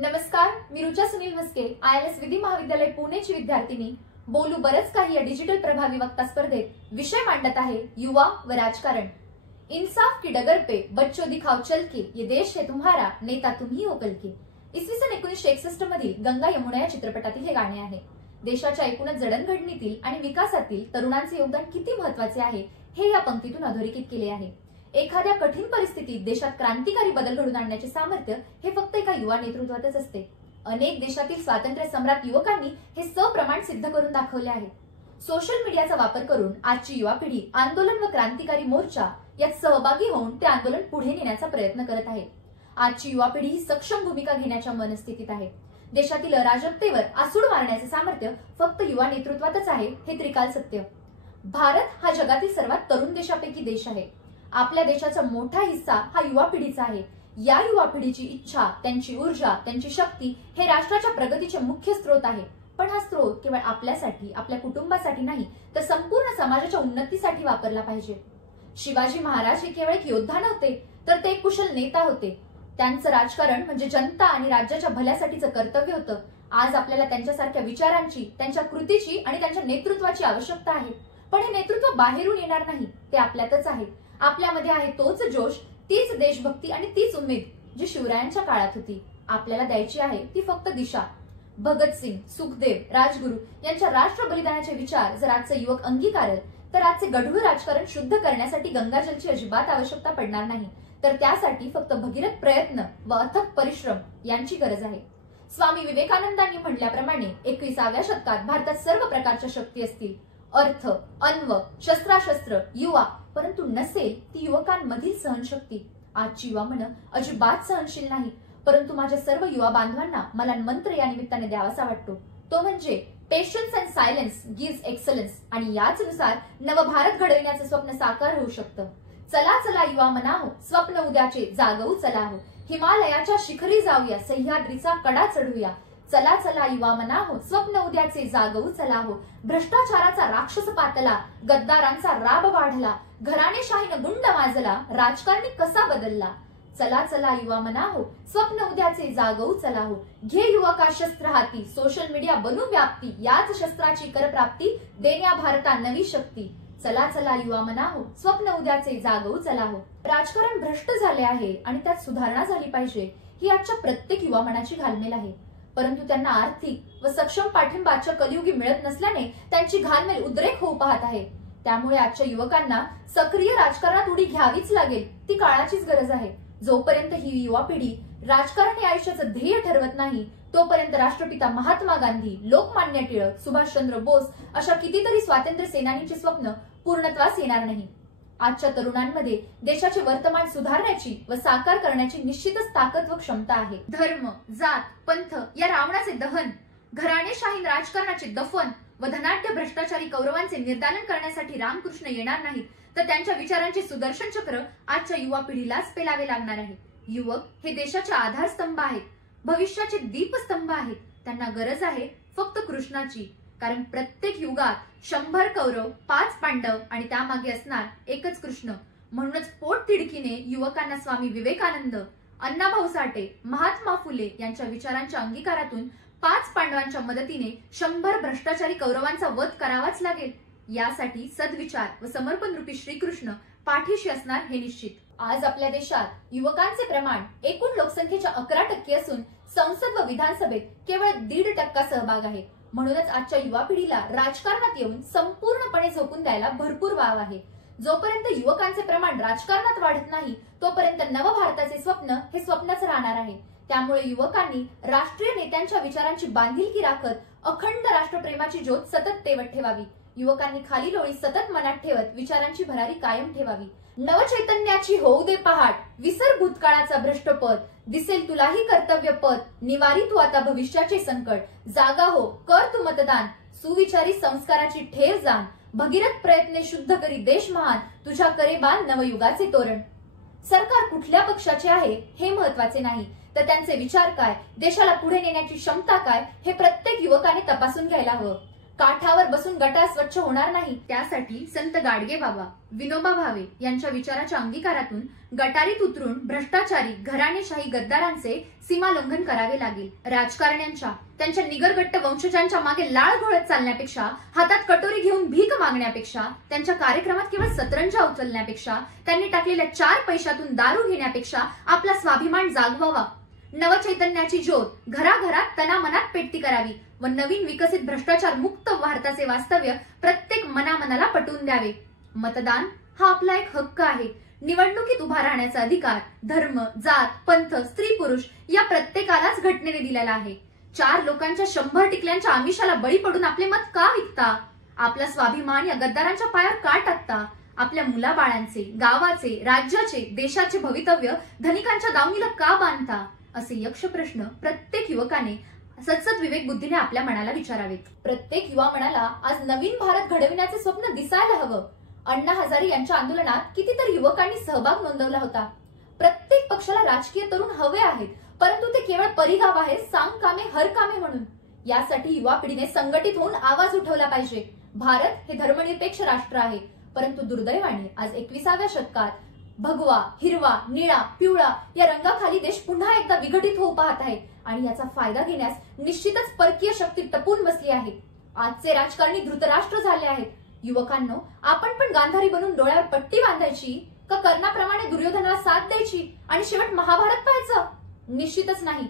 नमस्कार, मी रुचा सुनील म्हस्के, ILS विधी महाविद्यालय पुणेची विद्यार्थिनी. बोलू बरच काही या डिजिटल प्रभावी वक्ता स्पर्धेत विषय मांडत आहे युवा व राजकारण. इंसाफ की डगर पे बच्चों दिखाओ चल के, ये देश है तुम्हारा, नेता तुम्ही हो कल के. इसवी सन 1961 मधील गंगा यमुना या चित्रपटातील हे गाणे आहे. देशाच्या एकूणच जडणघडणीतील आणि विकासातील तरुणांचे योगदान किती महत्त्वाचे आहे हे या पंक्तीतून अधोरेखित केले आहे. एखाद्या कठीण परिस्थितीत देशात क्रांतिकारी बदल घडवून आणण्याचे सामर्थ्य हे फक्त एका युवा नेतृत्वातच असते. अनेक देशातील स्वातंत्र्य सम्राट युवकांनी हे सप्रमाण सिद्ध करून दाखवले आहे. सोशल मीडियाचा वापर करून आजची युवा पिढी आंदोलन व क्रांतिकारी मोर्चा यात सहभागी होऊन ते आंदोलन पुढे नेण्याचा प्रयत्न करत आहे. आजची युवा पिढी ही सक्षम भूमिका घेण्याच्या मनस्थितीत आहे. देशातील अराजकतेवर आसूड मारण्याचे सामर्थ्य फक्त युवा नेतृत्वातच आहे हे त्रिकाल सत्य. भारत हा जगातील सर्वात तरुण देशापैकी देश आहे. आपल्या देशाचा मोठा हिस्सा हा युवा पिढीचा आहे. या युवा पिढीची इच्छा, त्यांची ऊर्जा, त्यांची शक्ती हे राष्ट्राच्या प्रगतीचे मुख्य स्रोत आहे. पण हा स्रोत केवळ आपल्यासाठी, आपल्या कुटुंबासाठी नाही, तर संपूर्ण समाजाच्या उन्नतीसाठी वापरला पाहिजे. शिवाजी महाराज हे केवळ एक योद्धा नव्हते, तर ते एक कुशल नेता होते. त्यांचं राजकारण म्हणजे जनता आणि राज्याच्या भल्यासाठीचं कर्तव्य होतं. आज आपल्याला त्यांच्यासारख्या विचारांची, त्यांच्या कृतीची आणि त्यांच्या नेतृत्वाची आवश्यकता आहे. पण हे नेतृत्व बाहेरून येणार नाही, ते आपल्यातच आहे. आपल्यामध्ये आहे तोच जोश, तीच देशभक्ती आणि तीच उमेद जी शिवरायांच्या काळात होती. आपल्याला द्यायची आहे ती फक्त दिशा. भगतसिंग, सुखदेव, राजगुरू यांच्या राष्ट्र बलिदानाचे विचार जर आजचे युवक अंगीकारल तर आजचे गढूळ राजकारण शुद्ध करण्यासाठी गंगाजलची अजिबात आवश्यकता पडणार नाही, तर त्यासाठी फक्त भगीरथ प्रयत्न व अथक परिश्रम यांची गरज आहे. स्वामी विवेकानंदांनी म्हटल्याप्रमाणे 21व्या शतकात भारतात सर्व प्रकारच्या शक्ती असतील. अर्थ, अन्व, शस्त्राशस्त्र, युवा, परंतु नसेल ती युवकांमधील सहनशक्ती. आजची युवा मन अजिबात सहनशील नाही, परंतु माझ्या सर्व युवा बांधवांना मला मंत्र या निमित्ताने द्यावासा वाटतो. तो म्हणजे patience and silence gives excellence. आणि याच नुसार नवभारत घडविण्याचे स्वप्न साकार होऊ शकतं. चला चला युवा मनाहो, स्वप्न उद्याचे जागवू चला हो. हिमालयाच्या शिखरी जाऊया, सह्याद्रीचा कडा चढूया. चला चला युवा मनाहो, स्वप्न उद्याचे जागवू चला हो. भ्रष्टाचाराचा राक्षस पातला, गद्दारांचा राब वाढला, घराणेशाहीनं गुंड माजला, राजकारणी कसा बदलला. चला चला युवा मनाहो, स्वप्न उद्याचे जागवू चला हो. घे युवका शस्त्र हाती, सोशल मीडिया बनू व्याप्ती, याच शस्त्राची करप्राप्ती, देण्या भारता नवी शक्ती. चला चला युवा मनाहो, स्वप्न उद्याचे जागवू चला हो. राजकारण भ्रष्ट झाले आहे आणि त्यात सुधारणा झाली पाहिजे ही आजच्या प्रत्येक युवा मनाची घालमेल आहे. परंतु त्यांना आर्थिक व सक्षम पाठिंबा आजच्या कलियुगी मिळत नसल्याने त्यांची घालमेल उद्रेक होऊ पाहत आहे. त्यामुळे आजच्या युवकांना सक्रिय राजकारणात उडी घ्यावीच लागेल, ती काळाचीच गरज आहे. जोपर्यंत ही युवा पिढी राजकारण हे आयुष्याचं ध्येय ठरवत नाही, तोपर्यंत राष्ट्रपिता महात्मा गांधी, लोकमान्य टिळक, सुभाषचंद्र बोस अशा कितीतरी स्वातंत्र्य सेनानींची स्वप्न पूर्णत्वास येणार नाही. आजच्या तरुणांमध्ये देशाचे वर्तमान सुधारण्याची व साकार करण्याची निश्चितच ताकद व क्षमता आहे. धर्म, जात, पंथ या रावणाचे दहन, घराणेशाही राजकारणाचे दफन व धनाढ्य भ्रष्टाचारी कौरवांचे निर्दालन करण्यासाठी रामकृष्ण येणार नाहीत, तर त्यांच्या विचारांचे सुदर्शन चक्र आजच्या युवा पिढीलाच पेलावे लागणार आहे. युवक हे देशाचे आधारस्तंभ आहेत, भविष्याचे दीपस्तंभ आहेत. त्यांना गरज आहे फक्त कृष्णाची. कारण प्रत्येक युगात 100 कौरव, 5 पांडव आणि त्यामागे असणार एकच कृष्ण. म्हणूनच पोटतिडकीने युवकांना स्वामी विवेकानंद, अण्णाभाऊ साठे, महात्मा फुले यांच्या विचारांच्या अंगीकारातून 5 पांडवांच्या मदतीने 100 भ्रष्टाचारी कौरवांचा वध करावाच लागेल. यासाठी सद्विचार व समर्पण रूपी श्रीकृष्ण पाठीशी असणार हे निश्चित. आज आपल्या देशात युवकांचे प्रमाण एकूण लोकसंख्येच्या 11% असून संसद व विधानसभेत केवळ 1.5% सहभाग आहे. म्हणूनच आजच्या युवा पिढीला राजकारणात येऊन संपूर्णपणे झोकून द्यायला भरपूर वाव आहे. जोपर्यंत युवकांचे प्रमाण राजकारणात वाढत नाही, तोपर्यंत नवभारताचे स्वप्न हे स्वप्नच राहणार आहे. त्यामुळे युवकांनी राष्ट्रीय नेत्यांच्या विचारांची बांधिलकी राखत अखंड राष्ट्रप्रेमाची ज्योत सतत तेवत ठेवावी. युवकांनी खालील ओळी सतत मनात ठेवत विचारांची भरारी कायम ठेवावी. नवचैतन्याची होऊ दे पहाट, विसर भूतकाळाचा भ्रष्टपद, दिसेल तुलाही कर्तव्य पद, निवारी तू आता भविष्याचे संकट. जागा हो, कर तू मतदान, सुविचारी संस्काराची ठेव जाण, भगीरथ प्रयत्ने शुद्ध करी देश महान, तुझ्या करे बांध नवयुगाचे तोरण. सरकार कुठल्या पक्षाचे आहे हे महत्वाचे नाही, तर त्यांचे विचार काय, देशाला पुढे नेण्याची क्षमता काय हे प्रत्येक युवकाने तपासून घ्यायला हवं. काठावर बसून गटार स्वच्छ होणार नाही. त्यासाठी संत गाडगे बाबा, विनोबा भावे यांच्या विचाराच्या अंगीकारातून गटारीत उतरून भ्रष्टाचारी घराणेशाही गद्दारांचे सीमालंघन करावे लागेल. राजकारण्यांच्या, त्यांच्या निगरगट्ट वंशजांच्या मागे लाळ घोळत चालण्यापेक्षा, हातात कटोरी घेऊन भीक मागण्यापेक्षा, त्यांच्या कार्यक्रमात केवळ सतरंजा उचलण्यापेक्षा, त्यांनी टाकलेल्या 4 पैशातून दारू घेण्यापेक्षा आपला स्वाभिमान जागवावा. नवचैतन्याची ज्योत घराघरात तनामनात पेटती करावी व नवीन विकसित भ्रष्टाचार मुक्त भारताचे वास्तव्य प्रत्येक मनामनाला पटवून द्यावे. मतदान हा आपला एक हक्क आहे. निवडणुकीत उभा राहण्याचा अधिकार धर्म, जात, पंथ, स्त्री पुरुष या प्रत्येकालाच घटनेने दिलेला आहे. 4 लोकांच्या 100 टिकल्यांच्या आमिषाला बळी पडून आपले मत का विकता? आपला स्वाभिमान या गद्दारांच्या पायावर का टाकता? आपल्या मुलाबाळांचे, गावाचे, राज्याचे, देशाचे भवितव्य धनिकांच्या दावणीला का बांधता? असे यक्ष प्रश्न प्रत्येक युवकाने सतसत विवेक बुद्धीने आपल्या मनाला विचारावेत. प्रत्येक युवा मनाला आज नवीन भारत घडविण्याचे स्वप्न दिसायला हवं. अण्णा हजारे यांच्या आंदोलनात कितीतरी युवकांनी सहभाग नोंदवला होता. प्रत्येक पक्षाला राजकीय तरुण हवे आहेत, परंतु ते केवळ परिघाव आहे, सांग कामे हर कामे म्हणून. यासाठी युवा पिढीने संघटित होऊन आवाज उठवला पाहिजे. भारत हे धर्मनिरपेक्ष राष्ट्र आहे, परंतु दुर्दैवाने आज 21व्या शतकात भगवा, हिरवा, निळा, पिवळा या रंगाखाली देश पुन्हा एकदा विघटित होऊ पाहत आहे आणि याचा फायदा घेण्यास निश्चितच परकीय शक्ती टपून बसली आहे. आजचे राजकारणी धृतराष्ट्र झाले आहेत. युवकांनो, आपण पण गांधारी बनून डोळ्यावर पट्टी बांधायची का कर्णाप्रमाणे दुर्योधनाला साथ द्यायची आणि शेवट महाभारत पाहायचं? निश्चितच नाही.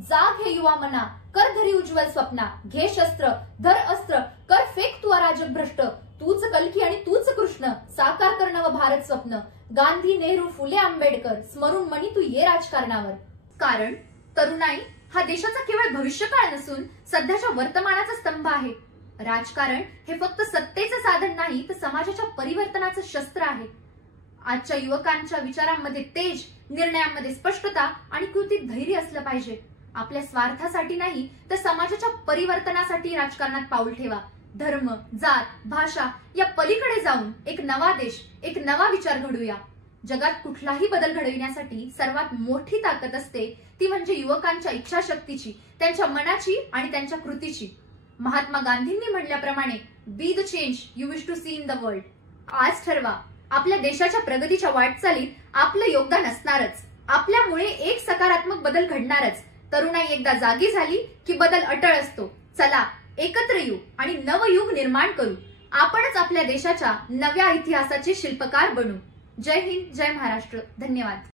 जाग हे युवा मना, कर धरी उज्ज्वल स्वप्ना, घे शस्त्र, धर अस्त्र, कर फेक तू अराजक भ्रष्ट, तूच कल्की आणि तूच कृष्ण, साकार कर नव भारत स्वप्न, गांधी, नेहरू, फुले, आंबेडकर, स्मरून मनी तू ये राजकारणावर. कारण तरुणाई हा देशाचा केवळ भविष्यकाळ नसून सध्याच्या वर्तमानाचा स्तंभ आहे. राजकारण हे फक्त सत्तेचं साधन नाही, तर समाजाच्या परिवर्तनाचं शस्त्र आहे. आजच्या युवकांच्या विचारांमध्ये तेज, निर्णयांमध्ये स्पष्टता आणि कृतीत धैर्य असलं पाहिजे. आपल्या स्वार्थासाठी नाही, तर समाजाच्या परिवर्तनासाठी राजकारणात पाऊल ठेवा. धर्म, जात, भाषा या पलीकडे जाऊन एक नवा देश, एक नवा विचार घडूया. जगात कुठलाही बदल घडविण्यासाठी सर्वात मोठी ताकद असते ती म्हणजे युवकांच्या इच्छाशक्तीची, त्यांच्या मनाची आणि त्यांच्या कृतीची. महात्मा गांधींनी म्हणल्याप्रमाणे, be the change you wish to see in the world. आज ठरवा, आपल्या देशाच्या प्रगतीच्या वाटचालीत आपलं योगदान असणारच. आपल्यामुळे एक सकारात्मक बदल घडणारच. तरुणाई एकदा जागी झाली की बदल अटळ असतो. चला एकत्र येऊ आणि नवयुग निर्माण करू. आपणच आपल्या देशाच्या नव्या इतिहासाचे शिल्पकार बनू. जय हिंद, जय महाराष्ट्र. धन्यवाद.